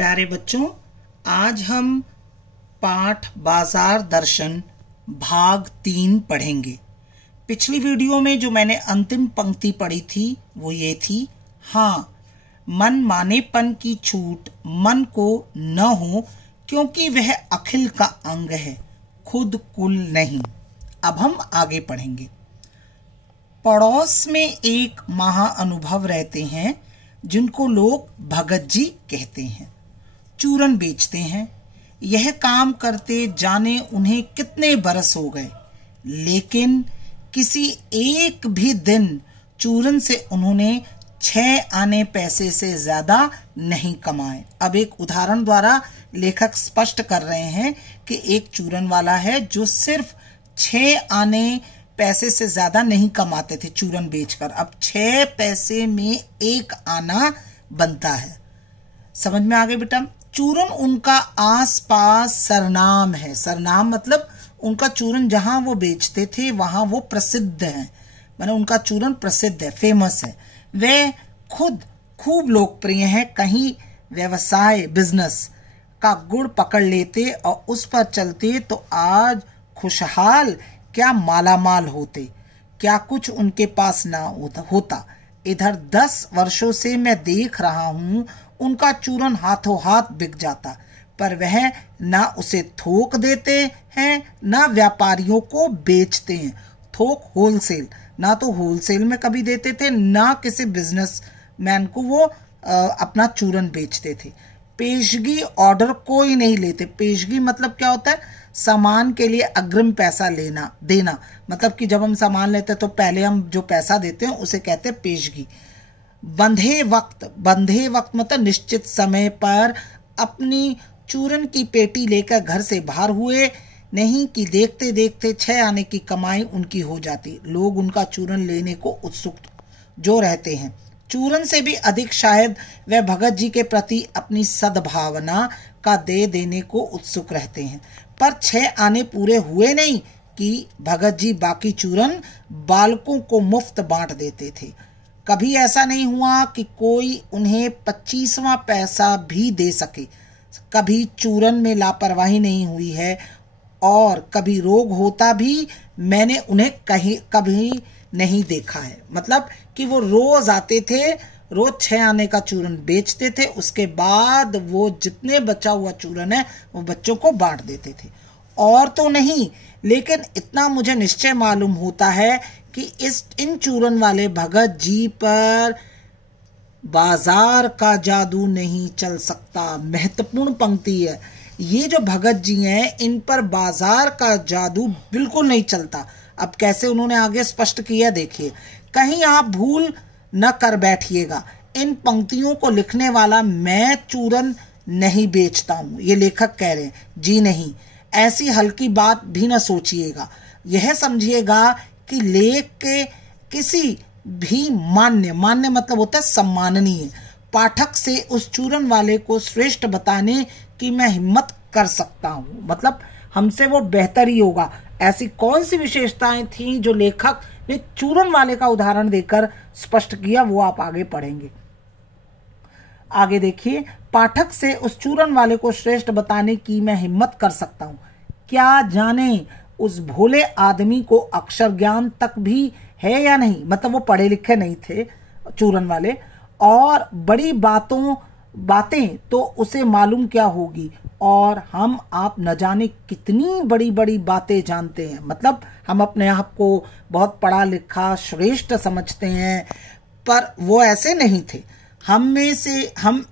प्यारे बच्चों, आज हम पाठ बाजार दर्शन भाग 3 पढ़ेंगे। पिछली वीडियो में जो मैंने अंतिम पंक्ति पढ़ी थी वो ये थी, हाँ, मन मानेपन की छूट मन को न हो क्योंकि वह अखिल का अंग है, खुद कुल नहीं। अब हम आगे पढ़ेंगे। पड़ोस में एक महाअनुभव रहते हैं जिनको लोग भगत जी कहते हैं। चूरन बेचते हैं। यह काम करते जाने उन्हें कितने बरस हो गए, लेकिन किसी एक भी दिन चूरन से उन्होंने 6 आने पैसे से ज्यादा नहीं कमाए। अब एक उदाहरण द्वारा लेखक स्पष्ट कर रहे हैं कि एक चूरन वाला है जो सिर्फ 6 आने पैसे से ज्यादा नहीं कमाते थे चूरन बेचकर। अब 6 पैसे में 1 आना बनता है। समझ में आ गए बेटा? चूरन उनका आसपास सरनाम है। सरनाम मतलब उनका चूरन जहां वो बेचते थे वहां वो प्रसिद्ध है, माने उनका चूरन प्रसिद्ध है, फेमस है। वे खुद खूब लोकप्रिय हैं। कहीं व्यवसाय बिजनेस का गुड़ पकड़ लेते और उस पर चलते तो आज खुशहाल क्या मालामाल होते, क्या कुछ उनके पास ना होता। इधर 10 वर्षों से मैं देख रहा हूं उनका चूरन हाथों हाथ बिक जाता, पर वह ना उसे थोक देते हैं ना व्यापारियों को बेचते हैं। थोक होलसेल, ना तो होलसेल में कभी देते थे ना किसी बिजनेसमैन को वो अपना चूरन बेचते थे। पेशगी ऑर्डर कोई नहीं लेते। पेशगी मतलब क्या होता है? सामान के लिए अग्रिम पैसा देना। मतलब कि जब हम सामान लेते हैं तो पहले हम जो पैसा देते हैं उसे कहते हैं पेशगी। बंधे वक्त मतलब निश्चित समय पर अपनी चूरन की पेटी लेकर घर से बाहर हुए नहीं कि देखते देखते 6 आने की कमाई उनकी हो जाती। लोग उनका चूरन लेने को उत्सुक जो रहते हैं। चूरन से भी अधिक शायद वह भगत जी के प्रति अपनी सद्भावना का दे देने को उत्सुक रहते हैं। पर 6 आने पूरे हुए नहीं कि भगत जी बाकी चूरन बालकों को मुफ्त बांट देते थे। कभी ऐसा नहीं हुआ कि कोई उन्हें 25वां पैसा भी दे सके। कभी चूरन में लापरवाही नहीं हुई है और कभी रोग होता भी मैंने उन्हें कभी नहीं देखा है। मतलब कि वो रोज आते थे, रोज 6 आने का चूरन बेचते थे, उसके बाद वो जितने बचा हुआ चूरन है वो बच्चों को बांट देते थे। और तो नहीं, लेकिन इतना मुझे निश्चय मालूम होता है कि इन चूरन वाले भगत जी पर बाजार का जादू नहीं चल सकता। महत्वपूर्ण पंक्ति है। ये जो भगत जी हैं इन पर बाजार का जादू बिल्कुल नहीं चलता। अब कैसे उन्होंने आगे स्पष्ट किया देखिए। कहीं आप भूल न कर बैठिएगा, इन पंक्तियों को लिखने वाला मैं चूरन नहीं बेचता हूं, ये लेखक कह रहे हैं। जी नहीं, ऐसी हल्की बात भी न सोचिएगा। यह समझिएगा कि लेख के किसी भी मान्य मतलब होता है सम्माननीय पाठक से उस चूरन वाले को श्रेष्ठ बताने की मैं हिम्मत कर सकता हूं। मतलब हमसे वो बेहतर ही होगा। ऐसी कौन सी विशेषताएं थी जो लेखक ने चूरन वाले का उदाहरण देकर स्पष्ट किया, वो आप आगे पढ़ेंगे। आगे देखिए, पाठक से उस चूरन वाले को श्रेष्ठ बताने की मैं हिम्मत कर सकता हूं। क्या जाने उस भोले आदमी को अक्षर ज्ञान तक भी है या नहीं। मतलब वो पढ़े लिखे नहीं थे चूरन वाले, और बड़ी बातें तो उसे मालूम क्या होगी, और हम आप न जाने कितनी बड़ी बड़ी बातें जानते हैं। मतलब हम अपने आप को बहुत पढ़ा लिखा श्रेष्ठ समझते हैं, पर वो ऐसे नहीं थे। हम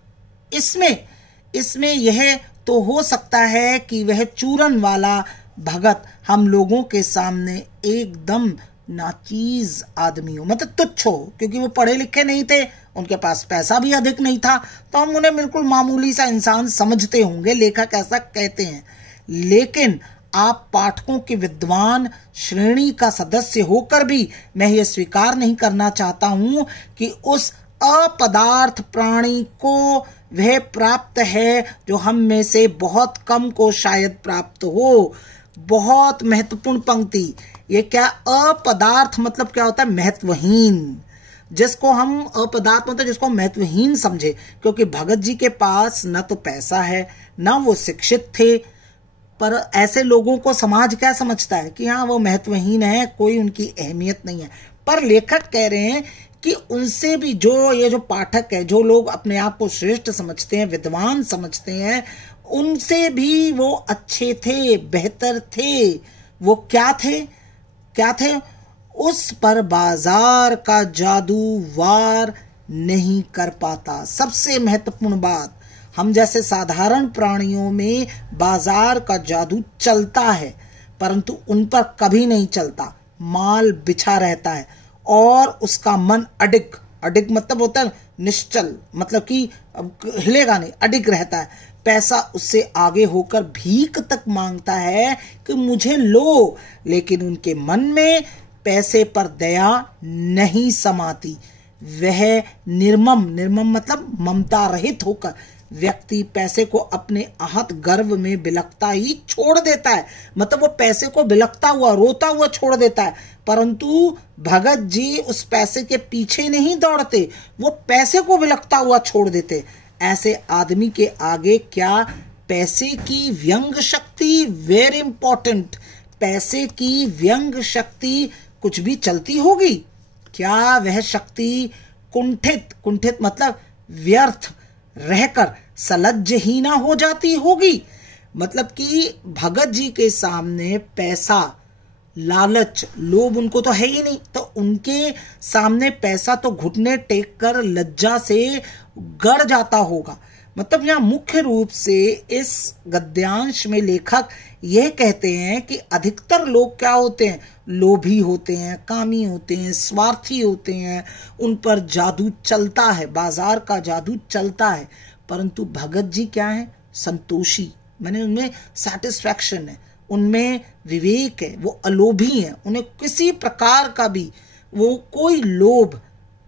इसमें यह तो हो सकता है कि वह चूरन वाला भगत हम लोगों के सामने एकदम नाचीज आदमी हो, मतलब तुच्छ हो, क्योंकि वो पढ़े लिखे नहीं थे, उनके पास पैसा भी अधिक नहीं था, तो हम उन्हें बिल्कुल मामूली सा इंसान समझते होंगे। लेखक ऐसा कहते हैं। लेकिन आप पाठकों के विद्वान श्रेणी का सदस्य होकर भी मैं ये स्वीकार नहीं करना चाहता हूं कि उस अपदार्थ प्राणी को वह प्राप्त है जो हम में से बहुत कम को शायद प्राप्त हो। बहुत महत्वपूर्ण पंक्ति। ये क्या अपदार्थ मतलब क्या होता है? महत्वहीन। जिसको हम अपदार्थ मतलब जिसको महत्वहीन समझे, क्योंकि भगत जी के पास न तो पैसा है, न वो शिक्षित थे। पर ऐसे लोगों को समाज क्या समझता है कि हाँ वो महत्वहीन है, कोई उनकी अहमियत नहीं है। पर लेखक कह रहे हैं कि उनसे भी ये जो पाठक है, जो लोग अपने आप को श्रेष्ठ समझते हैं, विद्वान समझते हैं, उनसे भी वो अच्छे थे, बेहतर थे। वो क्या थे? उस पर बाजार का जादू वार नहीं कर पाता। सबसे महत्वपूर्ण बात, हम जैसे साधारण प्राणियों में बाजार का जादू चलता है, परंतु उन पर कभी नहीं चलता। माल बिछा रहता है और उसका मन अडिग मतलब होता है निश्चल, मतलब कि हिलेगा नहीं, अडिग रहता है। पैसा उससे आगे होकर भीख तक मांगता है कि मुझे लो, लेकिन उनके मन में पैसे पर दया नहीं समाती। वह निर्मम मतलब ममता रहित होकर व्यक्ति पैसे को अपने आहत गर्व में बिलखता ही छोड़ देता है। मतलब वो पैसे को बिलखता हुआ, रोता हुआ छोड़ देता है। परंतु भगत जी उस पैसे के पीछे नहीं दौड़ते, वो पैसे को बिलखता हुआ छोड़ देते। ऐसे आदमी के आगे क्या पैसे की व्यंग शक्ति, वेरी इंपॉर्टेंट, पैसे की व्यंग शक्ति कुछ भी चलती होगी क्या? वह शक्ति कुंठित मतलब व्यर्थ रहकर सलज्जहीना हो जाती होगी। मतलब कि भगत जी के सामने पैसा, लालच, लोभ उनको तो है ही नहीं, तो उनके सामने पैसा तो घुटने टेक कर लज्जा से गड़ जाता होगा। मतलब यहाँ मुख्य रूप से इस गद्यांश में लेखक यह कहते हैं कि अधिकतर लोग क्या होते हैं? लोभी होते हैं, कामी होते हैं, स्वार्थी होते हैं। उन पर जादू चलता है, बाजार का जादू चलता है। परंतु भगत जी क्या है? संतोषी, माने उनमें सैटिस्फैक्शन है, उनमें विवेक है, वो अलोभी है, उन्हें किसी प्रकार का भी वो कोई लोभ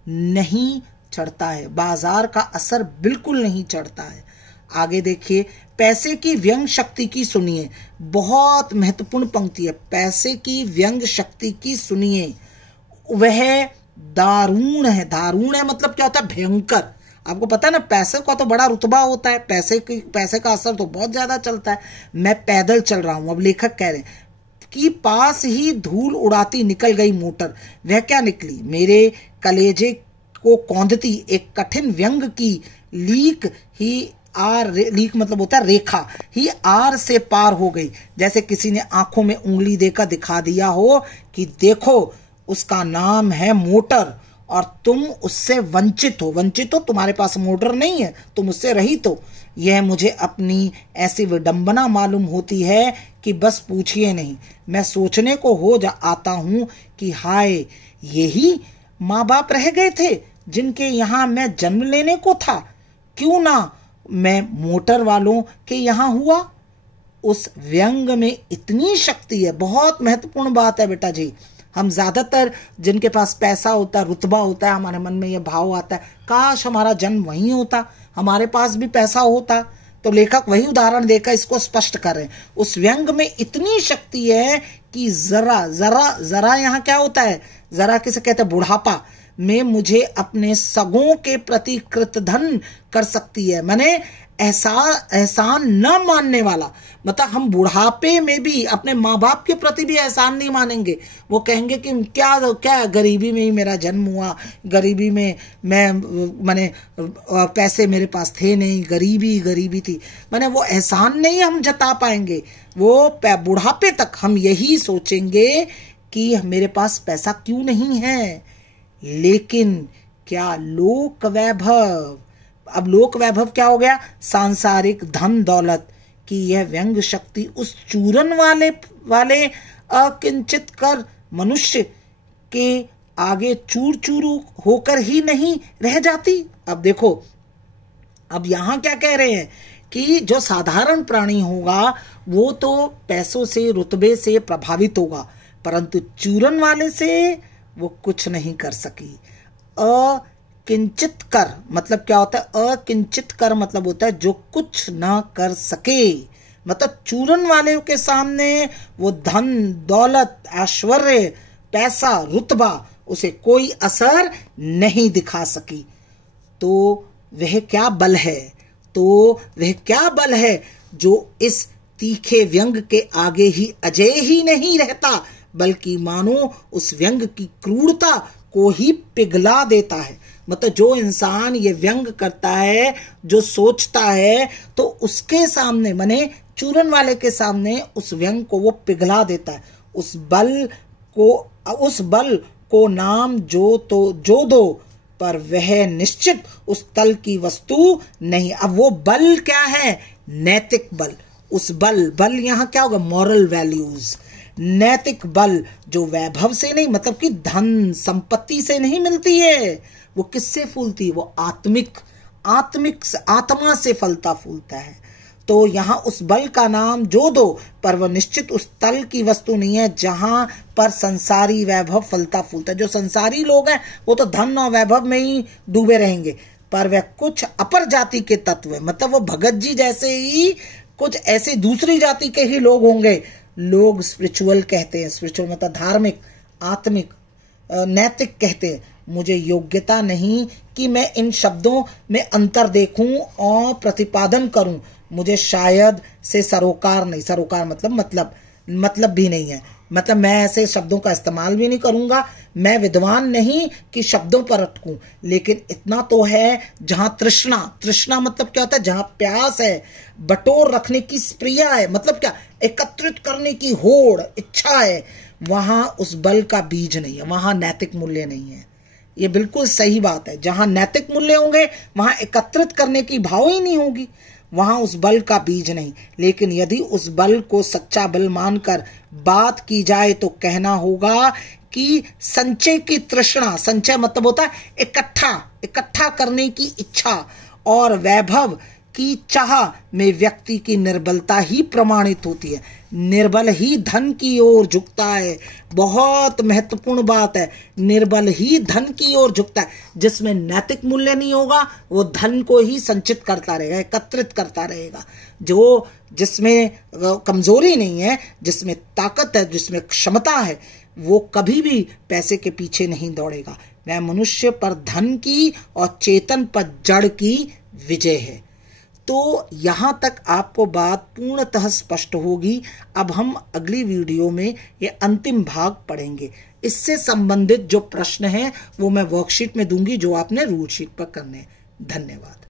नहीं चढ़ता है, बाजार का असर बिल्कुल नहीं चढ़ता है। आगे देखिए, पैसे की व्यंग शक्ति की सुनिए, बहुत महत्वपूर्ण पंक्ति है। पैसे की व्यंग शक्ति की सुनिए, वह दारुण है। दारुण है मतलब क्या होता है? भयंकर। आपको पता है ना, पैसे का तो बड़ा रुतबा होता है, पैसे का असर तो बहुत ज्यादा चलता है। मैं पैदल चल रहा हूं, अब लेखक कह रहे हैं कि पास ही धूल उड़ाती निकल गई मोटर। वह क्या निकली? मेरे कलेजे को कौंधती एक कठिन व्यंग की लीक मतलब होता है रेखा ही आर से पार हो गई। जैसे किसी ने आंखों में उंगली देकर दिखा दिया हो कि देखो उसका नाम है मोटर और तुम उससे वंचित हो, तुम्हारे पास मोटर नहीं है, तुम उससे रहित हो। यह मुझे अपनी ऐसी विडंबना मालूम होती है कि बस पूछिए नहीं। मैं सोचने को आता हूं कि हाय, यही माँ बाप रह गए थे जिनके यहाँ मैं जन्म लेने को था। क्यों ना मैं मोटर वालों के यहाँ हुआ। उस व्यंग में इतनी शक्ति है, बहुत महत्वपूर्ण बात है बेटा जी। हम ज्यादातर जिनके पास पैसा होता है, रुतबा होता है, हमारे मन में यह भाव आता है काश हमारा जन्म वहीं होता, हमारे पास भी पैसा होता। तो लेखक वही उदाहरण देकर इसको स्पष्ट कर रहे हैं। उस व्यंग में इतनी शक्ति है कि जरा यहाँ क्या होता है? जरा किसे कहते हैं? बुढ़ापा में मुझे अपने सगों के प्रति कृतधन कर सकती है। माने एहसान न मानने वाला, मतलब हम बुढ़ापे में भी अपने माँ बाप के प्रति भी एहसान नहीं मानेंगे। वो कहेंगे कि क्या गरीबी में ही मेरा जन्म हुआ, गरीबी में मैंने पैसे मेरे पास थे नहीं, गरीबी थी। माने वो एहसान नहीं हम जता पाएंगे। वो बुढ़ापे तक हम यही सोचेंगे कि मेरे पास पैसा क्यों नहीं है। लेकिन क्या लोक वैभव, अब लोक वैभव क्या हो गया? सांसारिक धन दौलत की यह व्यंग शक्ति उस चूरन वाले अकिंचित कर मनुष्य के आगे चूर चूरू होकर ही नहीं रह जाती। अब देखो, अब यहां क्या कह रहे हैं कि जो साधारण प्राणी होगा वो तो पैसों से, रुतबे से प्रभावित होगा, परंतु चूरन वाले से वो कुछ नहीं कर सकी। अकिंचित कर मतलब क्या होता है? अकिंचित कर मतलब होता है जो कुछ ना कर सके। मतलब चूरन वाले के सामने वो धन दौलत, ऐश्वर्य, पैसा, रुतबा उसे कोई असर नहीं दिखा सकी। तो वह क्या बल है, तो वह क्या बल है जो इस तीखे व्यंग के आगे ही अजय ही नहीं रहता, बल्कि मानो उस व्यंग की क्रूरता को ही पिघला देता है। मतलब जो इंसान ये व्यंग करता है, जो सोचता है, तो उसके सामने माने चूरन वाले के सामने उस व्यंग को वो पिघला देता है। उस बल को नाम जो दो, पर वह निश्चित उस तल की वस्तु नहीं। अब वो बल क्या है? नैतिक बल। उस बल यहाँ क्या होगा? Moral values. नैतिक बल जो वैभव से नहीं, मतलब कि धन संपत्ति से नहीं मिलती है, वो किससे फूलती है? वो आत्मा से फलता फूलता है। तो यहाँ उस बल का नाम जो दो, पर वह निश्चित उस तल की वस्तु नहीं है जहां पर संसारी वैभव फलता फूलता है। जो संसारी लोग हैं वो तो धन और वैभव में ही डूबे रहेंगे, पर वह कुछ अपर जाति के तत्व है, मतलब वो भगत जी जैसे ही कुछ ऐसे दूसरी जाति के ही लोग होंगे। लोग स्पिरिचुअल कहते हैं, स्पिरिचुअल मतलब धार्मिक, आत्मिक, नैतिक कहते हैं। मुझे योग्यता नहीं कि मैं इन शब्दों में अंतर देखूं और प्रतिपादन करूं। मुझे शायद से सरोकार नहीं, सरोकार मतलब भी नहीं है, मतलब मैं ऐसे शब्दों का इस्तेमाल भी नहीं करूंगा। मैं विद्वान नहीं कि शब्दों पर अटकूं, लेकिन इतना तो है, जहां तृष्णा मतलब क्या होता है? जहां प्यास है, बटोर रखने की स्प्रिया है, मतलब क्या? एकत्रित करने की होड़, इच्छा है, वहां उस बल का बीज नहीं है, वहां नैतिक मूल्य नहीं है। ये बिल्कुल सही बात है। जहां नैतिक मूल्य होंगे वहां एकत्रित करने की भाव ही नहीं होगी, वहां उस बल का बीज नहीं। लेकिन यदि उस बल को सच्चा बल मानकर बात की जाए तो कहना होगा कि संचय की तृष्णा, संचय मतलब होता है इकट्ठा करने की इच्छा, और वैभव की चाह में व्यक्ति की निर्बलता ही प्रमाणित होती है। निर्बल ही धन की ओर झुकता है। बहुत महत्वपूर्ण बात है, निर्बल ही धन की ओर झुकता है। जिसमें नैतिक मूल्य नहीं होगा वो धन को ही संचित करता रहेगा, एकत्रित करता रहेगा। जो जिसमें कमजोरी नहीं है, जिसमें ताकत है, जिसमें क्षमता है, वो कभी भी पैसे के पीछे नहीं दौड़ेगा। वह मनुष्य पर धन की और चेतन पर जड़ की विजय है। तो यहाँ तक आपको बात पूर्णतः स्पष्ट होगी। अब हम अगली वीडियो में ये अंतिम भाग पढ़ेंगे। इससे संबंधित जो प्रश्न हैं वो मैं वर्कशीट में दूंगी, जो आपने रूल शीट पर करने हैं। धन्यवाद।